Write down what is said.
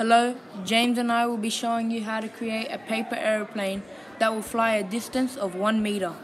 Hello, James and I will be showing you how to create a paper aeroplane that will fly a distance of 1 meter.